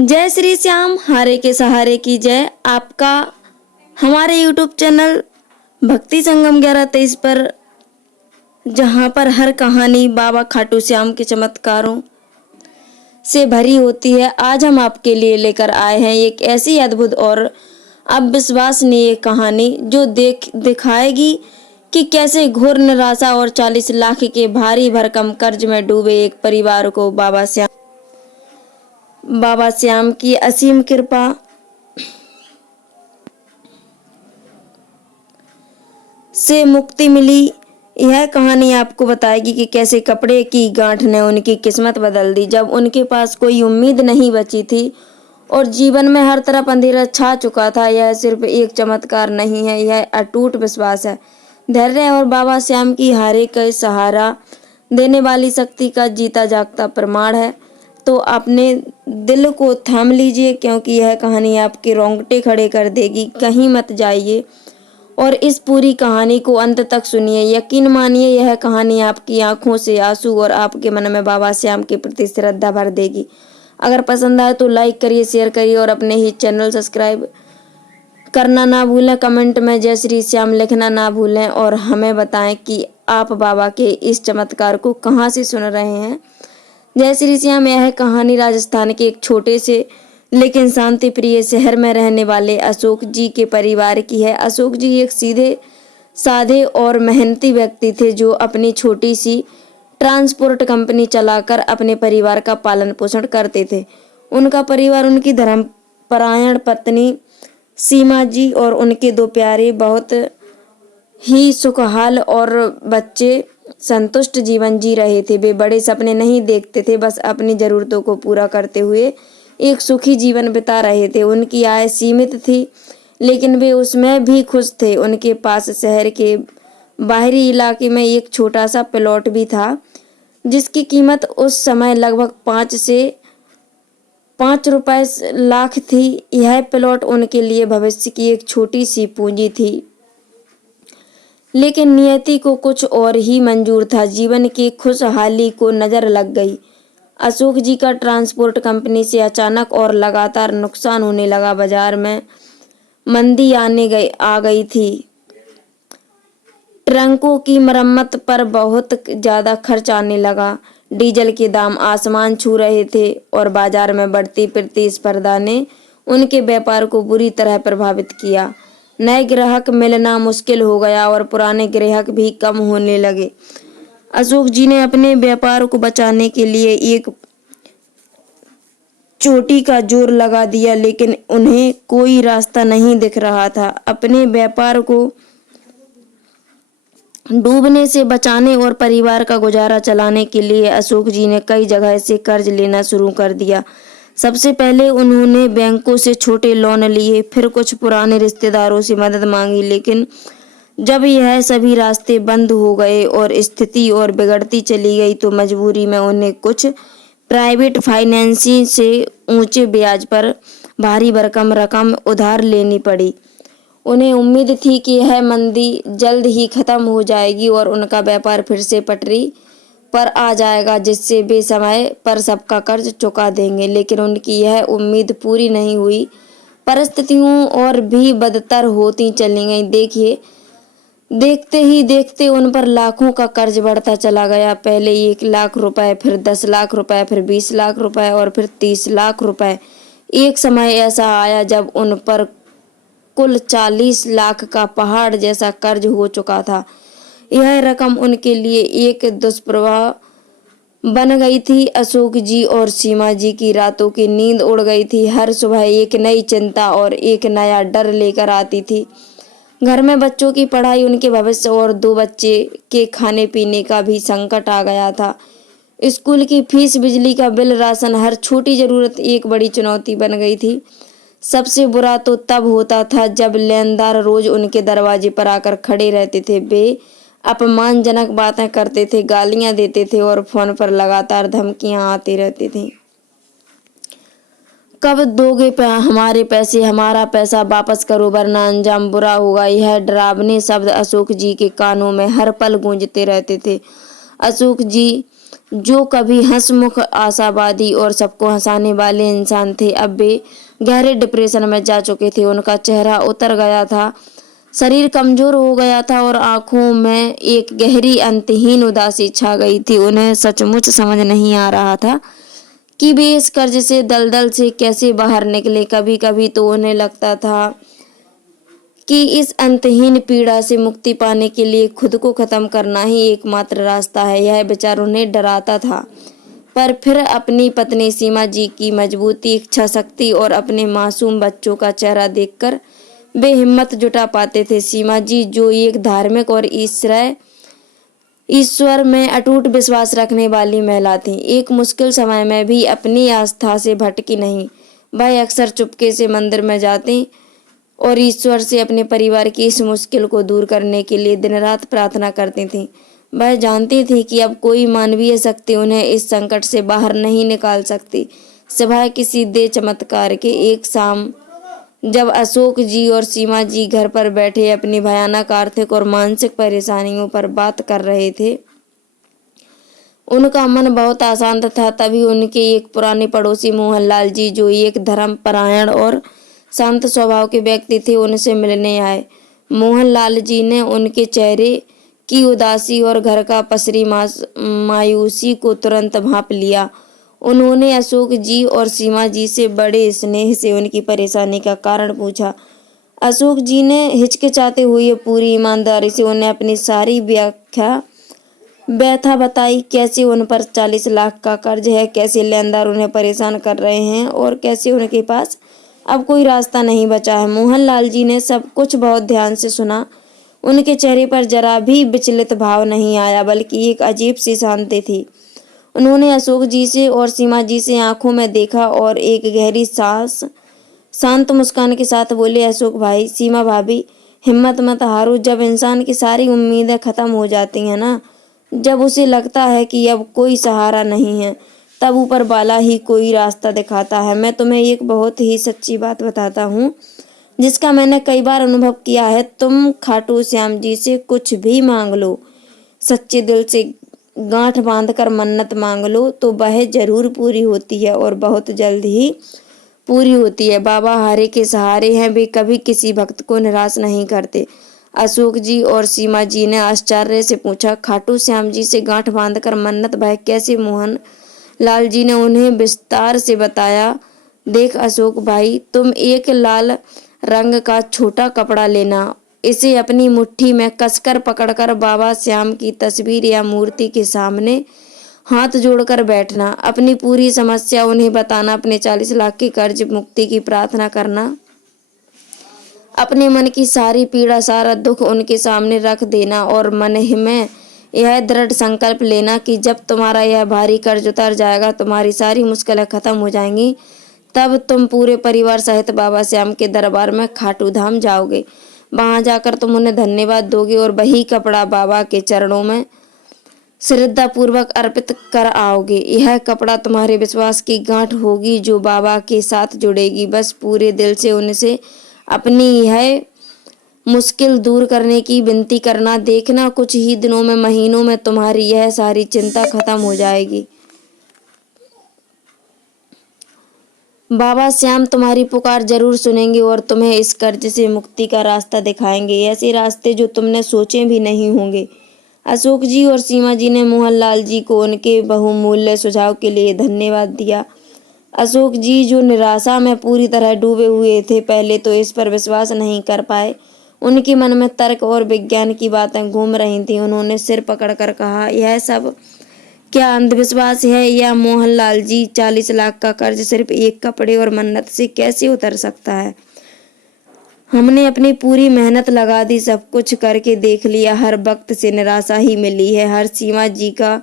जय श्री श्याम, हारे के सहारे की जय। आपका हमारे YouTube चैनल भक्ति संगम 1123 पर, जहां पर हर कहानी बाबा खाटू श्याम के चमत्कारों से भरी होती है, आज हम आपके लिए लेकर आए हैं एक ऐसी अद्भुत और अविश्वसनीय कहानी जो दिखाएगी कि कैसे घोर निराशा और 40 लाख के भारी भरकम कर्ज में डूबे एक परिवार को बाबा श्याम की असीम कृपा से मुक्ति मिली। यह कहानी आपको बताएगी कि कैसे कपड़े की गांठ ने उनकी किस्मत बदल दी जब उनके पास कोई उम्मीद नहीं बची थी और जीवन में हर तरफ अंधेरा छा चुका था। यह सिर्फ एक चमत्कार नहीं है, यह अटूट विश्वास है, धैर्य और बाबा श्याम की हारे का सहारा देने वाली शक्ति का जीता जागता प्रमाण है। तो अपने दिल को थाम लीजिए, क्योंकि यह कहानी आपके रोंगटे खड़े कर देगी। कहीं मत जाइए और इस पूरी कहानी को अंत तक सुनिए। यकीन मानिए, यह कहानी आपकी आंखों से आंसू और आपके मन में बाबा श्याम के प्रति श्रद्धा भर देगी। अगर पसंद आए तो लाइक करिए, शेयर करिए और अपने ही चैनल सब्सक्राइब करना ना भूलें। कमेंट में जय श्री श्याम लिखना ना भूलें और हमें बताएं कि आप बाबा के इस चमत्कार को कहाँ से सुन रहे हैं। जय श्री श्याम यह कहानी राजस्थान के एक छोटे से लेकिन शांति प्रिय शहर में रहने वाले अशोक जी के परिवार की है। अशोक जी एक सीधे साधे और मेहनती व्यक्ति थे जो अपनी छोटी सी ट्रांसपोर्ट कंपनी चलाकर अपने परिवार का पालन पोषण करते थे। उनका परिवार उनकी धर्मपरायण पत्नी सीमा जी और उनके 2 प्यारे बहुत ही सुखहाल और बच्चे संतुष्ट जीवन जी रहे थे। वे बड़े सपने नहीं देखते थे, बस अपनी जरूरतों को पूरा करते हुए एक सुखी जीवन बिता रहे थे। उनकी आय सीमित थी, लेकिन वे उसमें भी खुश थे। उनके पास शहर के बाहरी इलाके में एक छोटा सा प्लॉट भी था, जिसकी कीमत उस समय लगभग 5 रुपए लाख थी। यह प्लॉट उनके लिए भविष्य की एक छोटी सी पूंजी थी, लेकिन नियति को कुछ और ही मंजूर था। जीवन की खुशहाली को नजर लग गई। अशोक जी का ट्रांसपोर्ट कंपनी से अचानक और लगातार नुकसान होने लगा। बाजार में मंदी आ गई थी। ट्रकों की मरम्मत पर बहुत ज्यादा खर्च आने लगा। डीजल के दाम आसमान छू रहे थे और बाजार में बढ़ती प्रतिस्पर्धा ने उनके व्यापार को बुरी तरह प्रभावित किया। नए ग्राहक मिलना मुश्किल हो गया और पुराने ग्राहक भी कम होने लगे। अशोक जी ने अपने व्यापार को बचाने के लिए एक चोटी का जोर लगा दिया, लेकिन उन्हें कोई रास्ता नहीं दिख रहा था। अपने व्यापार को डूबने से बचाने और परिवार का गुजारा चलाने के लिए अशोक जी ने कई जगह से कर्ज लेना शुरू कर दिया। सबसे पहले उन्होंने बैंकों से छोटे लोन लिए, फिर कुछ पुराने रिश्तेदारों से मदद मांगी, लेकिन जब यह सभी रास्ते बंद हो गए और स्थिति और बिगड़ती चली गई तो मजबूरी में उन्हें कुछ प्राइवेट फाइनेंसिंग से ऊंचे ब्याज पर भारी भरकम रकम उधार लेनी पड़ी। उन्हें उम्मीद थी कि यह मंदी जल्द ही खत्म हो जाएगी और उनका व्यापार फिर से पटरी पर आ जाएगा, जिससे वे समय पर सबका कर्ज चुका देंगे। लेकिन उनकी यह उम्मीद पूरी नहीं हुई। परिस्थितियों और भी बदतर होती चली गई। देखते ही देखते उन पर लाखों का कर्ज बढ़ता चला गया। पहले 1 लाख रुपए, फिर 10 लाख रुपए, फिर 20 लाख रुपए और फिर 30 लाख रुपए। एक समय ऐसा आया जब उन पर कुल 40 लाख का पहाड़ जैसा कर्ज हो चुका था। यह रकम उनके लिए एक दुष्प्रभाव बन गई थी। अशोक जी और सीमा जी की रातों की नींद उड़ गई थी। हर सुबह एक नई चिंता और एक नया डर लेकर आती थी। घर में बच्चों की पढ़ाई, उनके भविष्य और 2 बच्चे के खाने पीने का भी संकट आ गया था। स्कूल की फीस, बिजली का बिल, राशन, हर छोटी जरूरत एक बड़ी चुनौती बन गई थी। सबसे बुरा तो तब होता था जब लेनदार रोज उनके दरवाजे पर आकर खड़े रहते थे। वे अपमानजनक बातें करते थे, गालियां देते थे और फोन पर लगातार धमकियां आती रहती थी। कब दोगे हमारे पैसे, हमारा पैसा वापस करो वरना अंजाम बुरा होगा। यह डरावने शब्द अशोक जी के कानों में हर पल गूंजते रहते थे। अशोक जी जो कभी हंसमुख, आशावादी और सबको हंसाने वाले इंसान थे, अब वे गहरे डिप्रेशन में जा चुके थे। उनका चेहरा उतर गया था, शरीर कमजोर हो गया था और आंखों में एक गहरी अंतहीन उदासी छा गई थी। उन्हें सचमुच समझ नहीं आ रहा था कि वे इस कर्ज से, दलदल से कैसे बाहर निकले। कभी कभी तो उन्हें लगता था कि इस अंतहीन पीड़ा से मुक्ति पाने के लिए खुद को खत्म करना ही एकमात्र रास्ता है। यह विचार उन्हें डराता था, पर फिर अपनी पत्नी सीमा जी की मजबूती, इच्छा शक्ति और अपने मासूम बच्चों का चेहरा देखकर वे हिम्मत जुटा पाते थे। सीमा जी, जो एक धार्मिक और ईश्वर में अटूट विश्वास रखने वाली महिला थी, एक मुश्किल समय में भी अपनी आस्था से भटकी नहीं। वह अक्सर चुपके से मंदिर में जाती और ईश्वर से अपने परिवार की इस मुश्किल को दूर करने के लिए दिन रात प्रार्थना करती थीं। वह जानती थी कि अब कोई मानवीय शक्ति उन्हें इस संकट से बाहर नहीं निकाल सकती, सिवाय किसी दे चमत्कार के। एक शाम जब अशोक जी और सीमा जी घर पर बैठे अपनी भयानक आर्थिक और मानसिक परेशानियों पर बात कर रहे थे, उनका मन बहुत अशांत था। तभी उनके एक पुराने पड़ोसी मोहनलाल जी, जो एक धर्मपरायण और शांत स्वभाव के व्यक्ति थे, उनसे मिलने आए। मोहनलाल जी ने उनके चेहरे की उदासी और घर का पसरी मायूसी को तुरंत भांप लिया। उन्होंने अशोक जी और सीमा जी से बड़े स्नेह से उनकी परेशानी का कारण पूछा। अशोक जी ने हिचकिचाते हुए पूरी ईमानदारी से उन्हें अपनी सारी व्यथा बताई। कैसे उन पर 40 लाख का कर्ज है, कैसे लेनदार उन्हें परेशान कर रहे हैं और कैसे उनके पास अब कोई रास्ता नहीं बचा है। मोहनलाल जी ने सब कुछ बहुत ध्यान से सुना। उनके चेहरे पर जरा भी विचलित भाव नहीं आया, बल्कि एक अजीब सी शांति थी। उन्होंने अशोक जी से और सीमा जी से आंखों में देखा और एक गहरी सांस शांत मुस्कान के साथ बोले, अशोक भाई, सीमा भाभी, हिम्मत मत हारो। जब इंसान की सारी उम्मीदें खत्म हो जाती हैं ना, जब उसे लगता है कि अब कोई सहारा नहीं है, तब ऊपर वाला ही कोई रास्ता दिखाता है। मैं तुम्हें एक बहुत ही सच्ची बात बताता हूँ, जिसका मैंने कई बार अनुभव किया है। तुम खाटू श्याम जी से कुछ भी मांग लो, सच्चे दिल से गांठ बांधकर मन्नत मांग लो, तो वह जरूर पूरी होती है और बहुत जल्द ही पूरी होती है। बाबा हारे के सहारे हैं, वे कभी किसी भक्त को निराश नहीं करते। अशोक जी और सीमा जी ने आश्चर्य से पूछा, खाटू श्याम जी से गांठ बांधकर मन्नत, वह कैसे? मोहन लाल जी ने उन्हें विस्तार से बताया। देख अशोक भाई, तुम एक लाल रंग का छोटा कपड़ा लेना, इसे अपनी मुट्ठी में कसकर पकड़कर बाबा श्याम की तस्वीर या मूर्ति के सामने हाथ जोड़कर बैठना, अपनी पूरी समस्या उन्हें बताना, अपने 40 लाख के कर्ज मुक्ति की प्रार्थना करना, अपने मन की सारी पीड़ा, सारा दुख उनके सामने रख देना और मन में यह दृढ़ संकल्प लेना कि जब तुम्हारा यह भारी कर्ज उतर जाएगा, तुम्हारी सारी मुश्किलें खत्म हो जाएंगी, तब तुम पूरे परिवार सहित बाबा श्याम के दरबार में खाटू धाम जाओगे। वहां जाकर तुम उन्हें धन्यवाद दोगे और वही कपड़ा बाबा के चरणों में श्रद्धा पूर्वक अर्पित कर आओगे। यह कपड़ा तुम्हारे विश्वास की गांठ होगी जो बाबा के साथ जुड़ेगी। बस पूरे दिल से उनसे अपनी यह मुश्किल दूर करने की विनती करना। देखना, कुछ ही दिनों में, महीनों में तुम्हारी यह सारी चिंता खत्म हो जाएगी। बाबा श्याम तुम्हारी पुकार जरूर सुनेंगे और तुम्हें इस कर्ज से मुक्ति का रास्ता दिखाएंगे, ऐसे रास्ते जो तुमने सोचे भी नहीं होंगे। अशोक जी और सीमा जी ने मोहनलाल जी को उनके बहुमूल्य सुझाव के लिए धन्यवाद दिया। अशोक जी, जो निराशा में पूरी तरह डूबे हुए थे, पहले तो इस पर विश्वास नहीं कर पाए। उनके मन में तर्क और विज्ञान की बातें घूम रही थीं। उन्होंने सिर पकड़कर कहा, यह सब क्या अंधविश्वास है? या मोहनलाल जी, 40 लाख का कर्ज सिर्फ एक कपड़े और मन्नत से कैसे उतर सकता है? हमने अपनी पूरी मेहनत लगा दी, सब कुछ करके देख लिया, हर वक्त से निराशा ही मिली है। हर सीमा जी का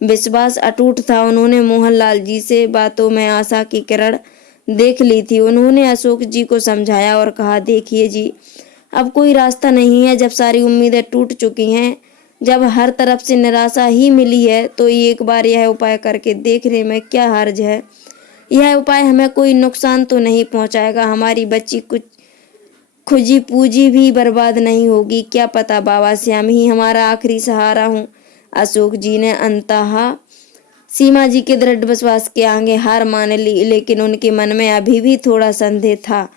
विश्वास अटूट था। उन्होंने मोहनलाल जी से बातों में आशा की किरण देख ली थी। उन्होंने अशोक जी को समझाया और कहा, देखिए जी, अब कोई रास्ता नहीं है। जब सारी उम्मीदें टूट चुकी हैं, जब हर तरफ से निराशा ही मिली है, तो एक बार यह उपाय करके देखने में क्या हर्ज है? यह उपाय हमें कोई नुकसान तो नहीं पहुंचाएगा, हमारी बच्ची कुछ खुजी पूजी भी बर्बाद नहीं होगी। क्या पता बाबा श्याम ही हमारा आखिरी सहारा हूँ। अशोक जी ने अंततः सीमा जी के दृढ़ विश्वास के आगे हार मान ली, लेकिन उनके मन में अभी भी थोड़ा संदेह था।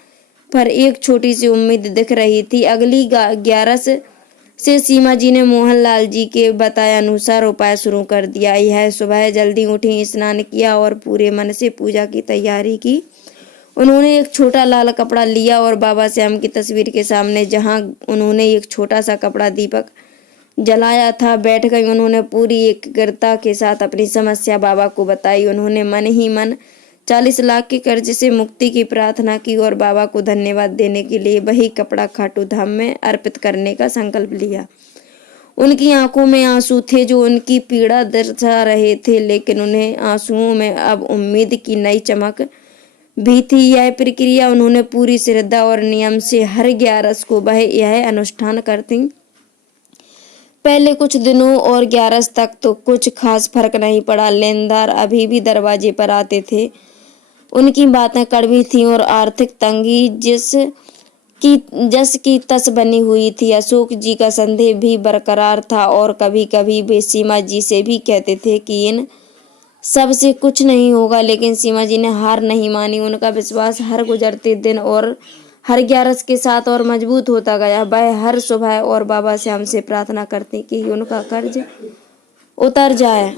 पर एक छोटी सी उम्मीद दिख रही थी। अगली 11 से सीमा जी ने मोहनलाल जी के बताए अनुसार उपाय शुरू कर दिया। यह सुबह जल्दी उठी, स्नान किया और पूरे मन से पूजा की तैयारी की। उन्होंने एक छोटा लाल कपड़ा लिया और बाबा श्याम की तस्वीर के सामने, जहां उन्होंने एक छोटा सा कपड़ा दीपक जलाया था, बैठ गई। उन्होंने पूरी एकाग्रता के साथ अपनी समस्या बाबा को बताई। उन्होंने मन ही मन 40 लाख के कर्ज से मुक्ति की प्रार्थना की और बाबा को धन्यवाद देने के लिए वही कपड़ा खाटू धाम में अर्पित करने का संकल्प लिया। उनकी आंखों में आंसू थे जो उनकी पीड़ा दर्शा रहे थे, लेकिन उन्हें आंसुओं में अब उम्मीद की नई चमक भी थी। यह प्रक्रिया उन्होंने पूरी श्रद्धा और नियम से हर 11 को वह यह अनुष्ठान करती। पहले कुछ दिनों और 11 तक तो कुछ खास फर्क नहीं पड़ा। लेनदार अभी भी दरवाजे पर आते थे। उनकी बातें कड़वी थीं और आर्थिक तंगी जस की तस बनी हुई थी। अशोक जी का संदेह भी बरकरार था और कभी कभी वे सीमा जी से भी कहते थे कि इन सब से कुछ नहीं होगा, लेकिन सीमा जी ने हार नहीं मानी। उनका विश्वास हर गुजरते दिन और हर 11 के साथ और मजबूत होता गया। वह हर सुबह और बाबा श्याम से प्रार्थना करते कि उनका कर्ज उतर जाए,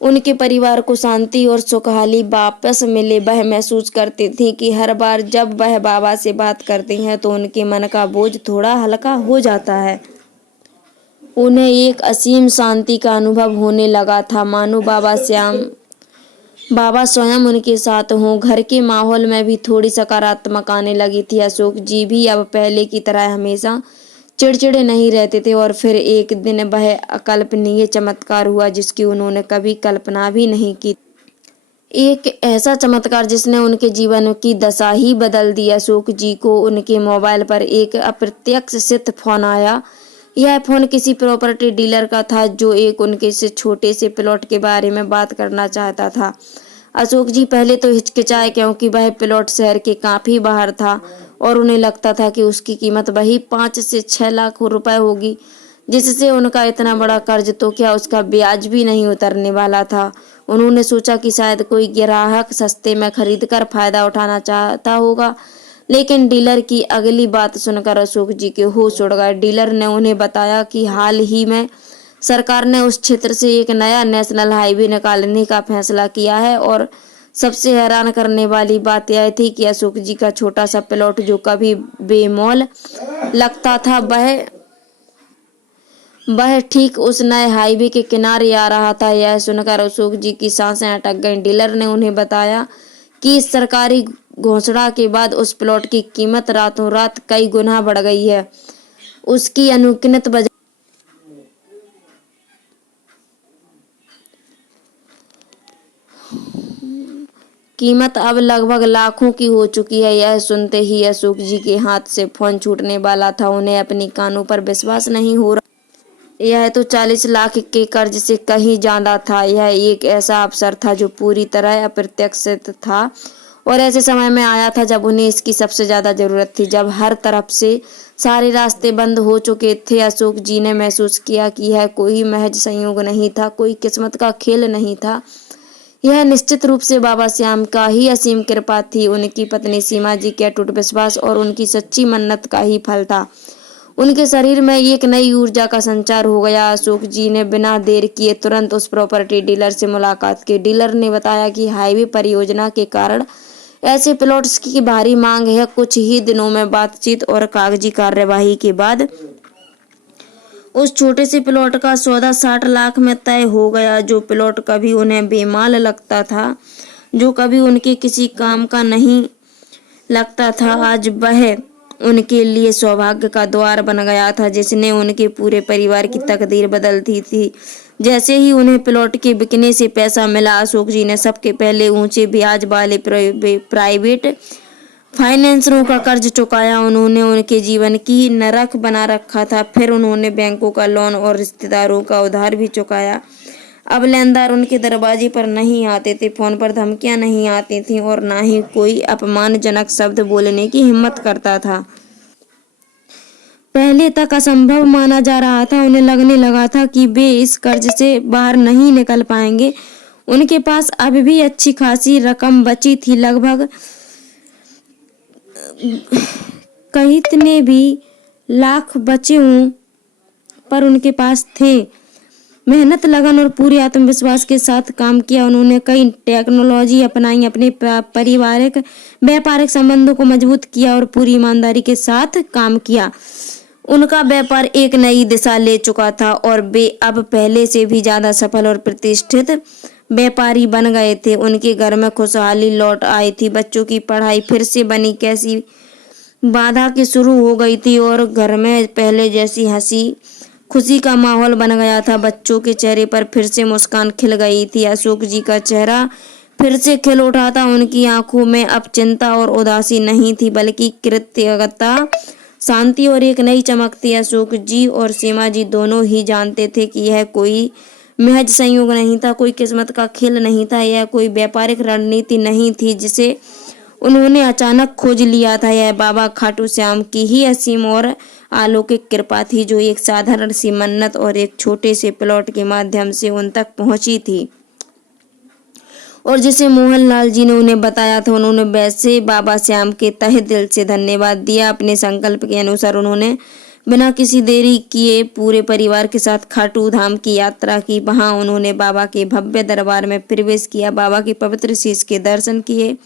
उनके परिवार को शांति और सुखहाली वापस मिले। वह महसूस करती थी कि हर बार जब वह बाबा से बात करती हैं तो उनके मन का बोझ थोड़ा हल्का हो जाता है। उन्हें एक असीम शांति का अनुभव होने लगा था, मानो बाबा स्वयं उनके साथ हों। घर के माहौल में भी थोड़ी सकारात्मक आने लगी थी। अशोक जी भी अब पहले की तरह हमेशा चिड़चिड़े नहीं रहते थे। और फिर एक दिन वह अकल्पनीय चमत्कार हुआ जिसकी उन्होंने कभी कल्पना भी नहीं की। एक ऐसा चमत्कार जिसने उनके जीवन की दशा ही बदल दी। अशोक जी को उनके मोबाइल पर एक अप्रत्याशित फोन आया। यह फोन किसी प्रॉपर्टी डीलर का था जो एक उनके से छोटे से प्लॉट के बारे में बात करना चाहता था। अशोक जी पहले तो हिचकिचाए क्योंकि वह प्लॉट शहर के काफी बाहर था और उन्हें लगता था कि उसकी कीमत वही 5 से 6 लाख रुपए होगी, जिससे उनका इतना बड़ा कर्ज तो क्या उसका ब्याज भी नहीं उतरने वाला था। उन्होंने सोचा कि शायद कोई ग्राहक सस्ते में खरीदकर फायदा उठाना चाहता होगा, लेकिन डीलर की अगली बात सुनकर अशोक जी के होश उड़ गए। डीलर ने उन्हें बताया कि हाल ही में सरकार ने उस क्षेत्र से एक नया नेशनल हाईवे निकालने का फैसला किया है। और सबसे हैरान करने वाली बात यह थी कि अशोक जी का छोटा सा प्लॉट जो कभी बेमौल लगता था, वह ठीक उस नए हाईवे के किनारे आ रहा था। यह सुनकर अशोक जी की सांसें अटक गईं। डीलर ने उन्हें बताया कि इस सरकारी घोषणा के बाद उस प्लॉट की कीमत रातों रात कई गुना बढ़ गई है। उसकी अनुमानित बाजार कीमत अब लगभग लाखों की हो चुकी है। यह सुनते ही अशोक जी के हाथ से फोन छूटने वाला था। उन्हें अपनी कानों पर विश्वास नहीं हो रहा। यह तो 40 लाख के कर्ज से कहीं ज्यादा था। यह एक ऐसा अवसर था जो पूरी तरह अप्रत्याशित था और ऐसे समय में आया था जब उन्हें इसकी सबसे ज्यादा जरूरत थी। जब हर तरफ से सारे रास्ते बंद हो चुके थे, अशोक जी ने महसूस किया कि यह कोई महज संयोग नहीं था, कोई किस्मत का खेल नहीं था। यह निश्चित रूप से बाबा श्याम का ही असीम कृपा थी, उनकी पत्नी सीमा जी के अटूट विश्वास और उनकी सच्ची मन्नत का ही फल था। उनके शरीर में एक नई ऊर्जा का संचार हो गया। अशोक जी ने बिना देर किए तुरंत उस प्रॉपर्टी डीलर से मुलाकात की। डीलर ने बताया कि हाईवे परियोजना के कारण ऐसे प्लॉट्स की भारी मांग है। कुछ ही दिनों में बातचीत और कागजी कार्यवाही के बाद उस छोटे से प्लॉट का सौदा 60 लाख में तय हो गया। जो प्लॉट कभी उन्हें बेमाल लगता था, जो कभी उनके किसी काम का नहीं लगता था, आज वह उनके लिए सौभाग्य का द्वार बन गया था जिसने उनके पूरे परिवार की तकदीर बदल दी थी। जैसे ही उन्हें प्लॉट के बिकने से पैसा मिला, अशोक जी ने सबके पहले ऊंचे ब्याज वाले प्राइवेट फाइनेंसरों का कर्ज चुकाया। उन्होंने उनके जीवन की नरक बना रखा था। फिर उन्होंने बैंकों का लोन और रिश्तेदारों का उधार भी चुकाया। अब लेनदार उनके दरवाजे पर नहीं आते थे, फोन पर धमकियां नहीं आती थीं और ना ही कोई अपमानजनक शब्द बोलने की हिम्मत करता था। पहले तक असंभव माना जा रहा था। उन्हें लगने लगा था कि वे इस कर्ज से बाहर नहीं निकल पाएंगे। उनके पास अब भी अच्छी खासी रकम बची थी, लगभग कितने भी लाख बचे हों, पर उनके पास थे। मेहनत, लगन और पूरे आत्मविश्वास के साथ काम किया। उन्होंने कई टेक्नोलॉजी अपनाई, अपने पारिवारिक व्यापारिक संबंधों को मजबूत किया और पूरी ईमानदारी के साथ काम किया। उनका व्यापार एक नई दिशा ले चुका था और वे अब पहले से भी ज्यादा सफल और प्रतिष्ठित व्यापारी बन गए थे। उनके घर में खुशहाली लौट आई थी। बच्चों की पढ़ाई फिर से बनी कैसी बाधा की शुरू हो गई थी और घर में पहले जैसी हंसी खुशी का माहौल बन गया था। बच्चों के चेहरे पर फिर से मुस्कान खिल गई थी। अशोक जी का चेहरा फिर से खिल उठा था। उनकी आंखों में अब चिंता और उदासी नहीं थी, बल्कि कृतज्ञता, शांति और एक नई चमक थी। अशोक जी और सीमा जी दोनों ही जानते थे कि यह कोई महज संयोग नहीं था, कोई किस्मत का खेल नहीं था, यह कोई व्यापारिक रणनीति नहीं थी जिसे उन्होंने अचानक खोज लिया था। यह बाबा खाटू श्याम की ही असीम और अलौकिक कृपा थी, जो एक साधारण सी मन्नत और एक छोटे से प्लॉट के माध्यम से उन तक पहुंची थी और जिसे मोहनलाल जी ने उन्हें बताया था। उन्होंने वैसे बाबा श्याम के तहे दिल से धन्यवाद दिया। अपने संकल्प के अनुसार उन्होंने बिना किसी देरी किए पूरे परिवार के साथ खाटू धाम की यात्रा की। वहां उन्होंने बाबा के भव्य दरबार में प्रवेश किया, बाबा के पवित्र शीश के दर्शन किए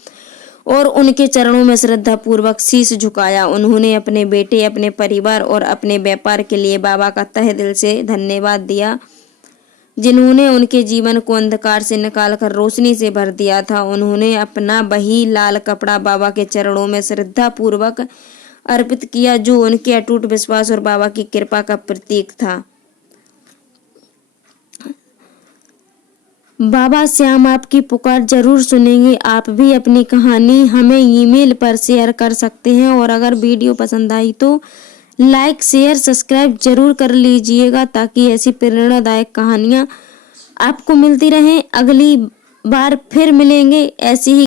और उनके चरणों में श्रद्धा पूर्वक शीश झुकाया। उन्होंने अपने बेटे, अपने परिवार और अपने व्यापार के लिए बाबा का तहे दिल से धन्यवाद दिया, जिन्होंने उनके जीवन को अंधकार से निकालकर रोशनी से भर दिया था। उन्होंने अपना वही लाल कपड़ा बाबा के चरणों में श्रद्धा पूर्वक अर्पित किया, जो उनके अटूट विश्वास और बाबा की कृपा का प्रतीक था। बाबा श्याम आपकी पुकार जरूर सुनेंगे। आप भी अपनी कहानी हमें ईमेल पर शेयर कर सकते हैं और अगर वीडियो पसंद आई तो लाइक, शेयर, सब्सक्राइब जरूर कर लीजिएगा, ताकि ऐसी प्रेरणादायक कहानियां आपको मिलती रहें। अगली बार फिर मिलेंगे ऐसी ही